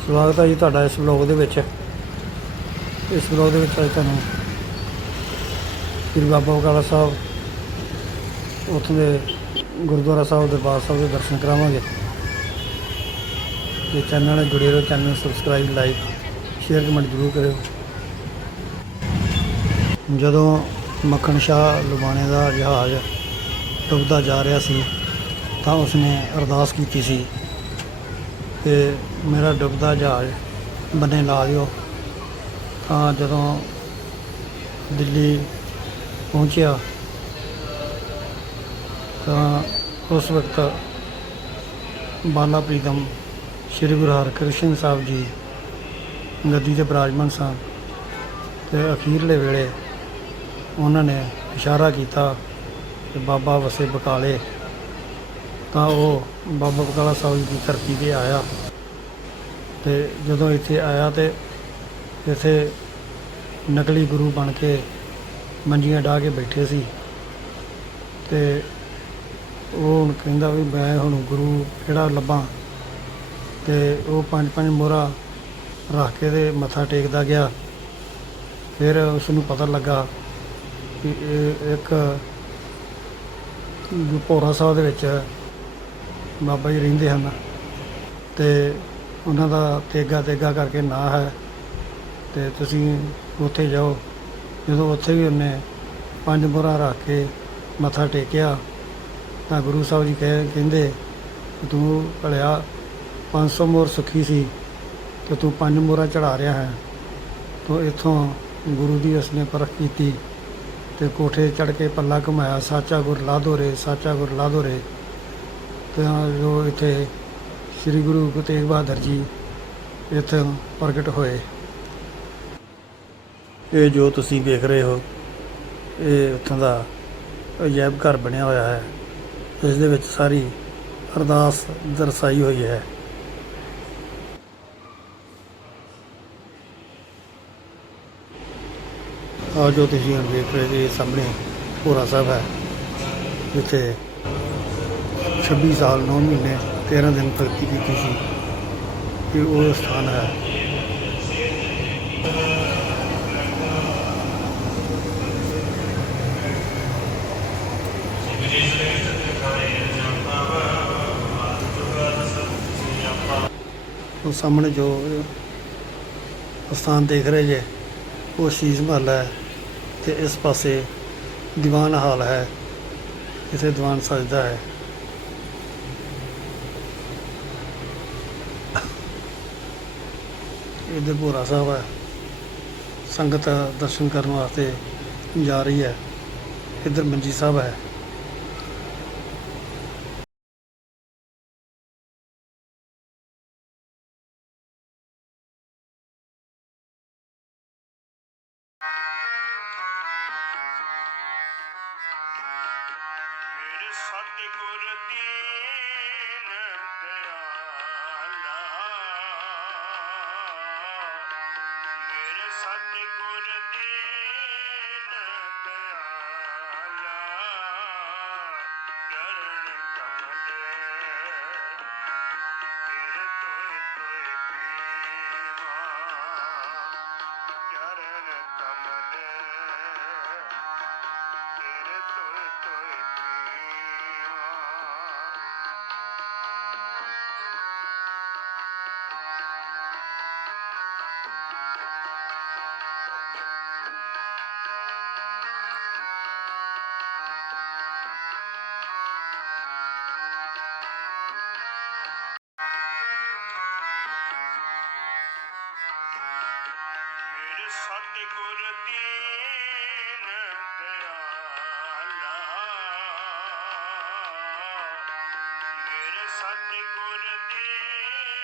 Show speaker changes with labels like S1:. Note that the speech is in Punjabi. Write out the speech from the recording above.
S1: ਸਵਾਗਤ ਹੈ ਜੀ ਤੁਹਾਡਾ ਇਸ ਵਲੌਗ ਦੇ ਵਿੱਚ। ਇਸ ਵਲੌਗ ਦੇ ਵਿੱਚ ਅੱਜ ਤੁਹਾਨੂੰ ਸ੍ਰੀ ਬਾਬਾ ਬਕਾਲਾ ਸਾਹਿਬ ਉੱਥੋਂ ਦੇ ਗੁਰਦੁਆਰਾ ਸਾਹਿਬ ਦਰਬਾਰ ਸਾਹਿਬ ਦੇ ਦਰਸ਼ਨ ਕਰਾਵਾਂਗੇ। ਜੇ ਚੈਨਲ ਨਾਲ ਜੁੜੇ ਰਹੋ, ਚੈਨਲ ਨੂੰ ਸਬਸਕ੍ਰਾਈਬ ਲਾਈਕ ਸ਼ੇਅਰ ਕਮੈਂਟ ਜ਼ਰੂਰ ਕਰਿਓ। ਜਦੋਂ ਮੱਖਣ ਸ਼ਾਹ ਲੁਬਾਣੇ ਦਾ ਜਹਾਜ਼ ਡੁੱਬਦਾ ਜਾ ਰਿਹਾ ਸੀ, ਤਾਂ ਉਸਨੇ ਅਰਦਾਸ ਕੀਤੀ ਸੀ। ਕਿ ਮੇਰਾ ਡੁੱਬਦਾ ਜਹਾਜ਼ ਬੰਨੇ ਲਾ ਦਿਓ। ਤਾਂ ਜਦੋਂ ਦਿੱਲੀ ਪਹੁੰਚਿਆ, ਤਾਂ ਉਸ ਵਕਤ ਬਾਲਾ ਪ੍ਰੀਤਮ ਸ੍ਰੀ ਗੁਰੂ ਹਰਕ੍ਰਿਸ਼ਨ ਸਾਹਿਬ ਜੀ ਗੱਦੀ ਤੇ ਬਿਰਾਜਮਾਨ ਸਨ ਤੇ ਅਖੀਰਲੇ ਵੇਲੇ ਉਹਨਾਂ ਨੇ ਇਸ਼ਾਰਾ ਕੀਤਾ ਕਿ ਬਾਬਾ ਵਸੇ ਬਕਾਲੇ ਤਾਂ ਉਹ ਬਾਬਾ ਬਕਾਲਾ ਸਾਹਿਬ ਜੀ ਦੀ ਧਰਤੀ ਤੇ ਆਇਆ ਤੇ ਜਦੋਂ ਇੱਥੇ ਆਇਆ ਤੇ ਇੱਥੇ ਨਕਲੀ ਗੁਰੂ ਬਣ ਕੇ ਮੰਜੀਆਂ ਢਾ ਕੇ ਬੈਠੇ ਸੀ ਤੇ ਉਹ ਹੁਣ ਕਹਿੰਦਾ ਵੀ ਮੈਂ ਹੁਣ ਗੁਰੂ ਕਿਹੜਾ ਲੱਭਾਂ ਤੇ ਉਹ ਪੰਜ ਪੰਜ ਮੋਹਰਾ ਰੱਖ ਕੇ ਤੇ ਮੱਥਾ ਟੇਕਦਾ ਗਿਆ। ਫਿਰ ਉਸ ਨੂੰ ਪਤਾ ਲੱਗਾ ਕਿ ਇਹ ਇੱਕ ਭੋਰਾ ਸਾਹਿਬ ਦੇ ਵਿੱਚ ਬਾਬਾ ਜੀ ਰਹਿੰਦੇ ਹਨ ਤੇ ਉਹਨਾਂ ਦਾ ਤੇਗਾ ਤੇਗਾ ਕਰਕੇ ਨਾਂ ਹੈ ਤੇ ਤੁਸੀਂ ਉੱਥੇ ਜਾਓ। ਜਦੋਂ ਉੱਥੇ ਵੀ ਉਹਨੇ ਪੰਜ ਮੋਹਰਾਂ ਰੱਖ ਕੇ ਮੱਥਾ ਟੇਕਿਆ ਤਾਂ ਗੁਰੂ ਸਾਹਿਬ ਜੀ ਕਹੇ ਕਹਿੰਦੇ, ਤੂੰ ਭਲਿਆ 500 ਮੋਹਰ ਸੁੱਖੀ ਸੀ ਤੇ ਤੂੰ ਪੰਜ ਮੋਹਰਾਂ ਚੜਾ ਰਿਹਾ ਹੈ। ਤੋ ਇੱਥੋਂ ਗੁਰੂ ਦੀ ਉਸਨੇ ਪਰਖ ਕੀਤੀ ਤੇ ਕੋਠੇ ਚੜ ਕੇ ਪੱਲਾ ਘੁਮਾਇਆ, ਸਾਚਾ ਗੁਰ ਲਾਧੋ ਰੇ, ਸਾਚਾ ਗੁਰ ਲਾਧੋ ਰੇ। ਤਾਂ ਜੋ ਇੱਥੇ ਸ੍ਰੀ ਗੁਰੂ ਗੁਰੂ ਤੇਗ ਬਹਾਦਰ ਜੀ ਇੱਥੇ ਪ੍ਰਗਟ ਹੋਏ। ਇਹ ਜੋ ਤੁਸੀਂ ਵੇਖ ਰਹੇ ਹੋ, ਇਹ ਉੱਥੋਂ ਦਾ ਅਜਾਇਬ ਘਰ ਬਣਿਆ ਹੋਇਆ ਹੈ। ਇਸ ਦੇ ਵਿੱਚ ਸਾਰੀ ਅਰਦਾਸ ਦਰਸਾਈ ਹੋਈ ਹੈ। ਆ ਜੋ ਤੁਸੀਂ ਹੁਣ ਵੇਖ ਰਹੇ ਜੀ ਸਾਹਮਣੇ ਭੋਰਾ ਸਾਹਿਬ ਹੈ, ਜਿੱਥੇ 26 ਸਾਲ 9 ਮਹੀਨੇ 13 ਦਿਨ ਤਰੱਕੀ ਕੀਤੀ ਸੀ। ਇਹ ਉਹ ਸਥਾਨ ਹੈ। ਉਹ ਸਾਹਮਣੇ ਜੋ ਸਥਾਨ ਦੇਖ ਰਹੇ ਜੇ, ਉਹ ਸ਼ੀਸ਼ ਮਹੱਲ ਹੈ ਤੇ ਇਸ ਪਾਸੇ ਦੀਵਾਨ ਹਾਲ ਹੈ। ਇਥੇ ਦੀਵਾਨ ਸਜਦਾ ਹੈ। ਇੱਧਰ ਭੋਰਾ ਸਾਹਿਬ ਹੈ ਸੰਗਤ ਦਰਸ਼ਨ ਕਰਨ ਵਾਸਤੇ ਜਾ ਰਹੀ ਹੈ। ਇੱਧਰ ਮੰਜੀ ਸਾਹਿਬ ਹੈ।
S2: ਸਤਿਗੁਰ ਦੀਨ ਦਇਆਲਾ ਸਤਿਗੁਰ ਦੀਨ ਸਤਿਗੁਰ ਦੀਨ ਦਇਆਲਾ ਮੇਰੇ ਸਤਿਗੁਰ ਦੀਨ